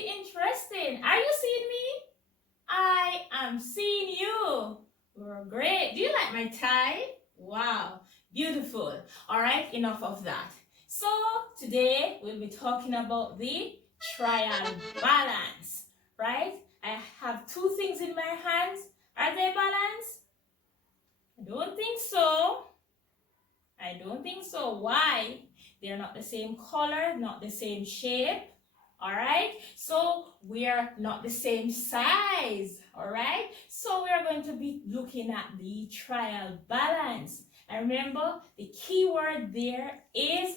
be interesting. Are you seeing me? I am seeing you. We're great. Do you like my tie? Wow, beautiful. All right, enough of that. So today we'll be talking about the trial balance, right? I have two things in my hands. Are they balanced? I don't think so. I don't think so. Why? They're not the same color, not the same shape. All right, so we are not the same size. All right, so we are going to be looking at the trial balance. And remember, the key word there is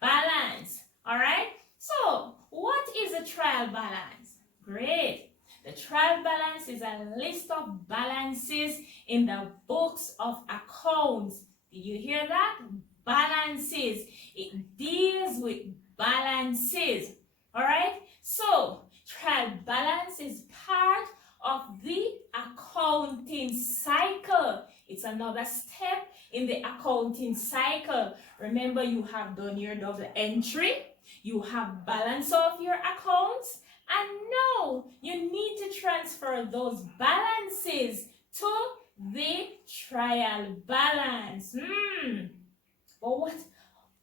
balance. All right, so what is a trial balance? Great. The trial balance is a list of balances in the books of accounts. Did you hear that? Balances. It deals with balances. All right, so trial balance is part of the accounting cycle. It's another step in the accounting cycle. Remember, you have done your double entry, you have balance of your accounts, and now you need to transfer those balances to the trial balance. But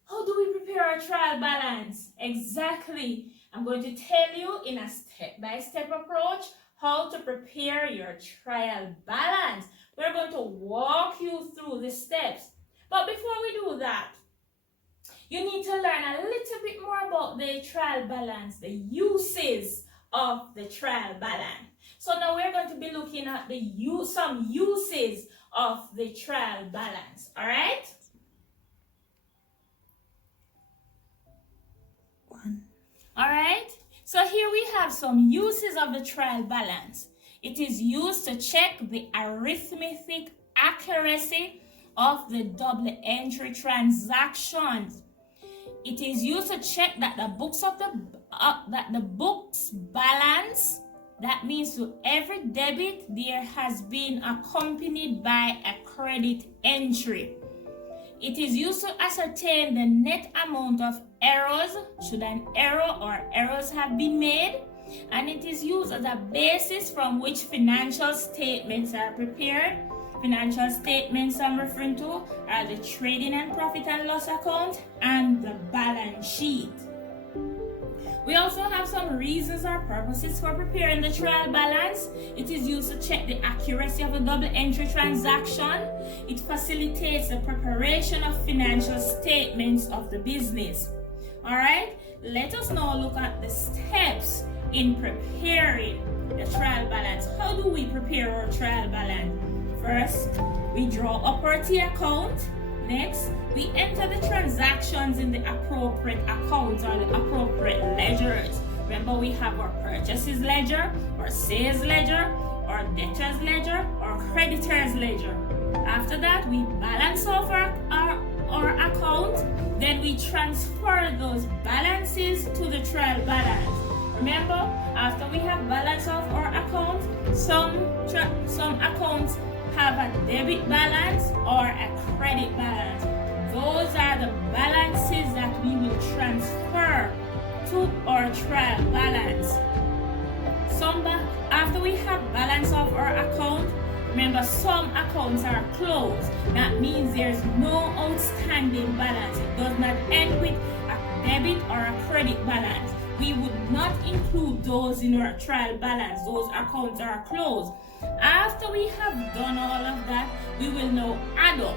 how do we prepare our trial balance? Exactly. I'm going to tell you in a step-by-step approach how to prepare your trial balance. We're going to walk you through the steps. But before we do that, you need to learn a little bit more about the trial balance, the uses of the trial balance. So now we're going to be looking at some uses of the trial balance. All right? All right, so here we have some uses of the trial balance. It is used to check the arithmetic accuracy of the double entry transactions. It is used to check that the books balance. That means to every debit there has been accompanied by a credit entry. It is used to ascertain the net amount of errors, should an error or errors have been made, and it is used as a basis from which financial statements are prepared. Financial statements I'm referring to are the trading and profit and loss account and the balance sheet. We also have some reasons or purposes for preparing the trial balance. It is used to check the accuracy of a double entry transaction. It facilitates the preparation of financial statements of the business. All right, let us now look at the steps in preparing the trial balance. How do we prepare our trial balance? First, we draw up our T account. Next, we enter the transactions in the appropriate accounts or the appropriate ledgers. Remember, we have our purchases ledger, our sales ledger, our debtors ledger, our creditors ledger. After that, we balance off our account. Then we transfer those balances to the trial balance. Remember, after we have balance off our account, some accounts have a debit balance or a credit balance. Those are the balances that we will transfer to our trial balance. After we have balance of our account, remember some accounts are closed. That means there's no outstanding balance. It does not end with a debit or a credit balance. We would not include those in our trial balance. Those accounts are closed. After we have done all of that, we will now add up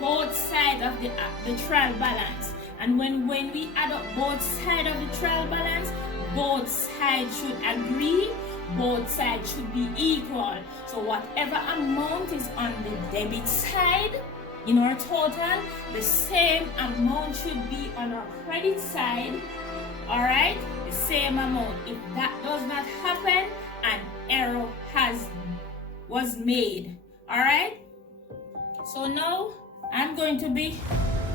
both sides of the trial balance. And when we add up both sides of the trial balance, both sides should agree, both sides should be equal. So whatever amount is on the debit side in our total, the same amount should be on our credit side. All right, the same amount. If that does not happen, an error was made. All right, so now I'm going to be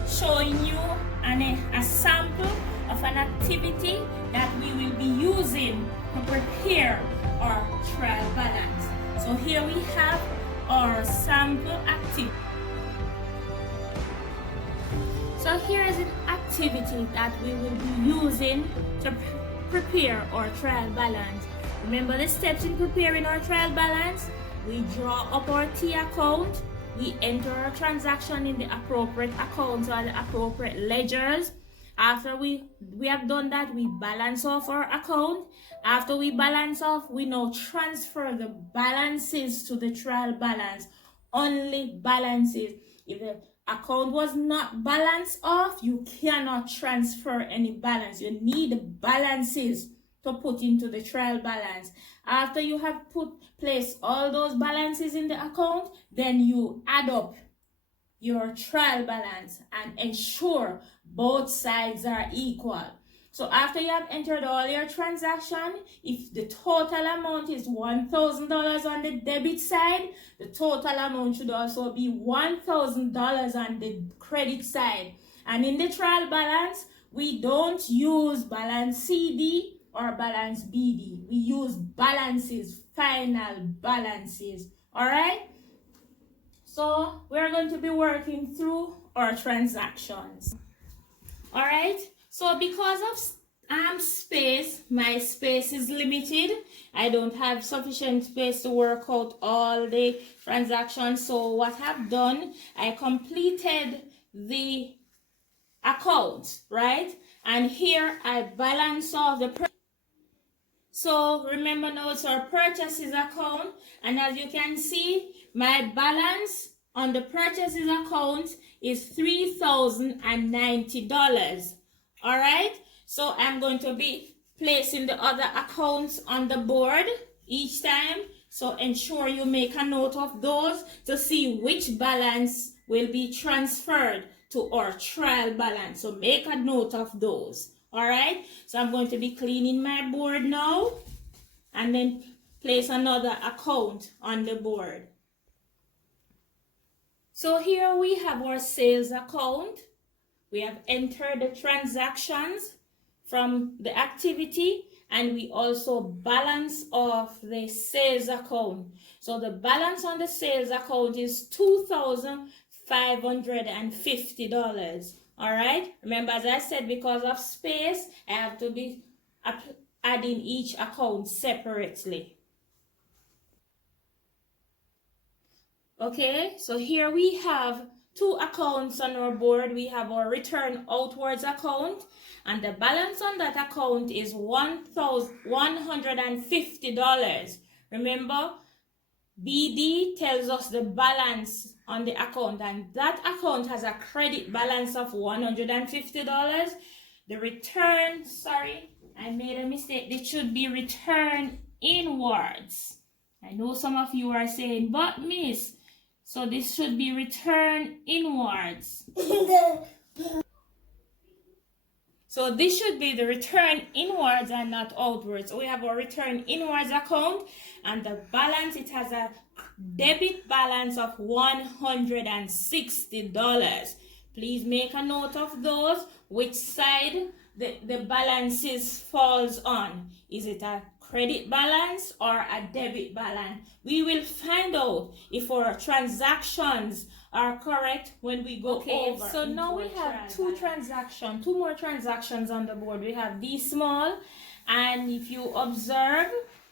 showing you a sample of an activity that we will be using to prepare our trial balance. So here we have our sample activity. So here is an activity that we will be using to prepare our trial balance. Remember the steps in preparing our trial balance? We draw up our T account, we enter our transaction in the appropriate accounts or the appropriate ledgers. After we have done that, we balance off our account. After we balance off, we now transfer the balances to the trial balance. Only balances. If the account was not balanced off, you cannot transfer any balance. You need balances to put into the trial balance. After you have placed all those balances in the account, then you add up your trial balance and ensure both sides are equal. So after you have entered all your transaction, if the total amount is $1,000 on the debit side, the total amount should also be $1,000 on the credit side. And in the trial balance, we don't use balance CD or balance BD. We use balances, final balances. All right? So we're going to be working through our transactions. All right. So because of space, my space is limited. I don't have sufficient space to work out all the transactions. So what I've done, I completed the account, right? And here I balance off the so remember now it's our purchases account, and as you can see, my balance on the purchases account is $3,090. All right, so I'm going to be placing the other accounts on the board each time, so ensure you make a note of those to see which balance will be transferred to our trial balance. So make a note of those. All right, so I'm going to be cleaning my board now and then place another account on the board. So here we have our sales account. We have entered the transactions from the activity, and we also balance off the sales account. So the balance on the sales account is $2,550. All right, remember, as I said, because of space, I have to be adding each account separately. Okay, so here we have two accounts on our board. We have our return outwards account, and the balance on that account is $150. Remember, BD tells us the balance on the account, and that account has a credit balance of $150. The return, sorry, I made a mistake. It should be return inwards. I know some of you are saying, but miss, so this should be return inwards. So this should be the return inwards and not outwards. So we have our return inwards account, and the balance, it has a debit balance of $160. Please make a note of those, which side the balances falls on. Is it a credit balance or a debit balance? We will find out if our transactions are correct when we go over. So now we have two more transactions on the board. We have D small, and if you observe,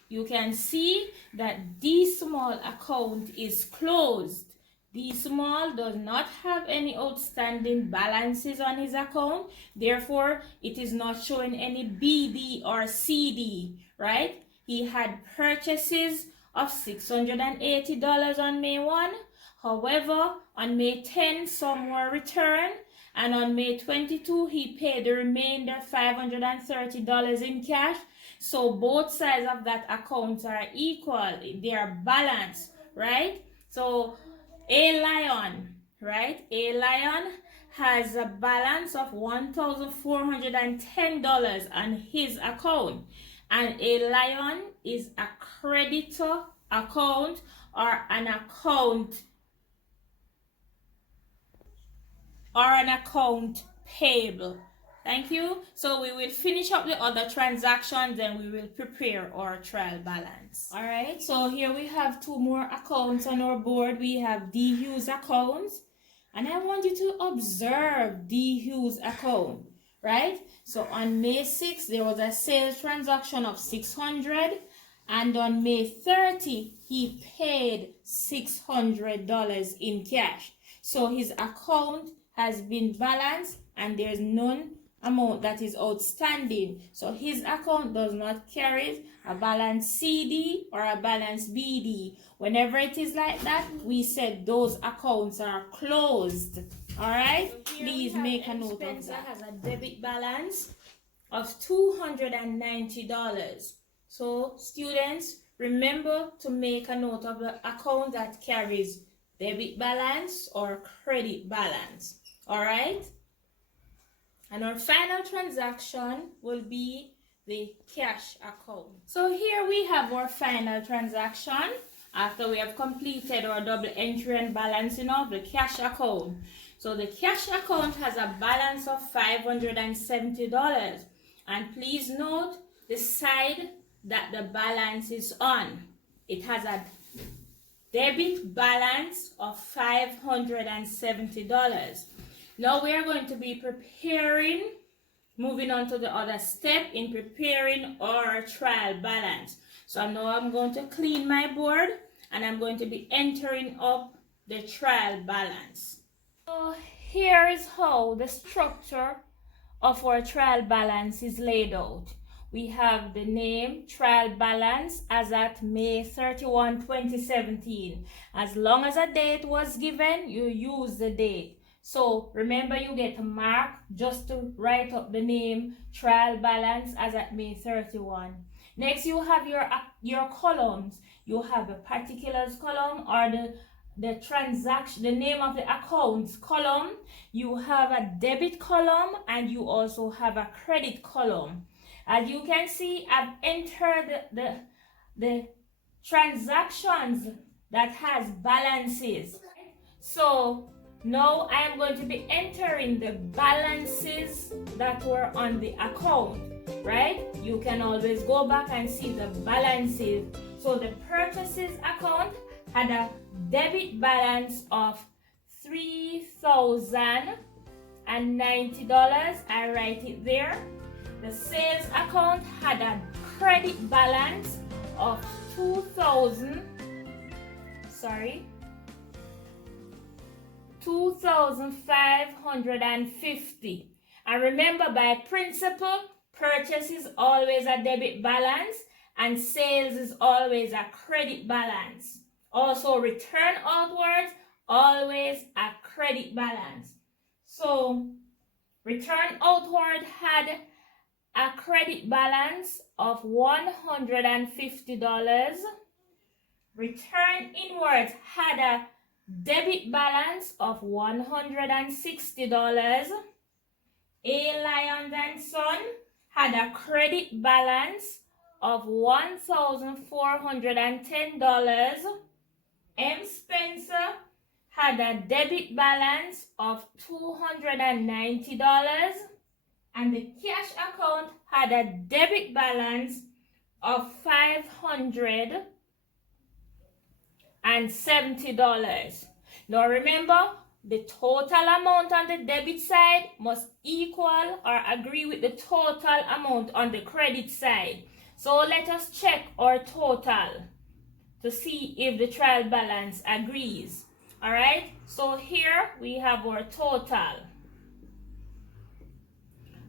you can see that D small account is closed. D small does not have any outstanding balances on his account. Therefore, it is not showing any BD or CD, right? He had purchases of $680 on May 1. However, on May 10, some were returned, and on May 22, he paid the remainder $530 in cash. So both sides of that account are equal. They are balanced, right? So A Lion, right? A Lion has a balance of $1,410 on his account, and A Lion is a creditor account or an account payable. Thank you. So we will finish up the other transactions, then we will prepare our trial balance. All right, so here we have two more accounts on our board. We have D Hughes accounts, and I want you to observe D Hughes account. right? So on May 6th, there was a sales transaction of $600, and on May 30, he paid $600 in cash. So his account has been balanced and there's none amount that is outstanding. So his account does not carry a balance CD or a balance BD. Whenever it is like that, we said those accounts are closed. All right, so please make a note of that. Has a debit balance of $290. So students, remember to make a note of the account that carries debit balance or credit balance. All right, and our final transaction will be the cash account. So here we have our final transaction after we have completed our double entry and balancing of the cash account. So the cash account has a balance of $570, and please note the side that the balance is on. It has a debit balance of $570. Now we are going to be moving on to the other step in preparing our trial balance. So now I'm going to clean my board and I'm going to be entering up the trial balance. So here is how the structure of our trial balance is laid out. We have the name trial balance as at May 31, 2017. As long as a date was given, you use the date. So remember, you get a mark just to write up the name trial balance as at May 31. Next, you have your columns. You have a particulars column or the transaction, the name of the accounts column. You have a debit column and you also have a credit column. As you can see, I've entered the transactions that has balances. So now I am going to be entering the balances that were on the account, right? You can always go back and see the balances. So the purchases account had a debit balance of $3,090. I write it there. The sales account had a credit balance of $2,550. And remember, by principle, purchase is always a debit balance and sales is always a credit balance. Also, return outwards, always a credit balance. So, return outward had a credit balance of $150. Return inwards had a debit balance of $160. A. Lyons and Son had a credit balance of $1,410. M. Spencer had a debit balance of $290. And the cash account had a debit balance of $570. Now remember, the total amount on the debit side must equal or agree with the total amount on the credit side. So let us check our total to see if the trial balance agrees. All right, so here we have our total.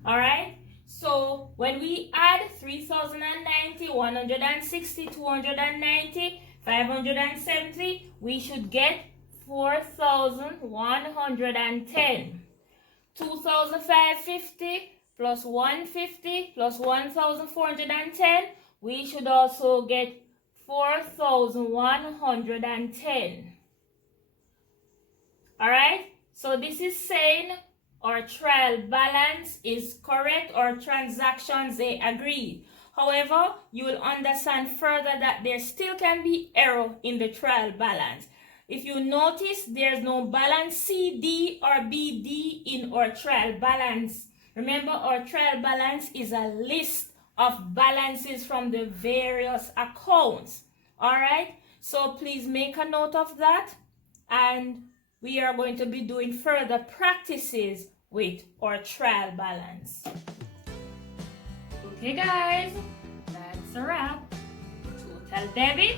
All right, so when we add 3,090, 160, 290, 570, we should get 4,110. 2,550 plus 150 plus 1,410, we should also get 4,110. All right, so this is saying our trial balance is correct, or transactions, they agree. However, you will understand further that there still can be error in the trial balance. If you notice, there's no balance CD or BD in our trial balance. Remember, our trial balance is a list of balances from the various accounts. All right, so please make a note of that, and we are going to be doing further practices with our trial balance. Okay guys, that's a wrap. Total debit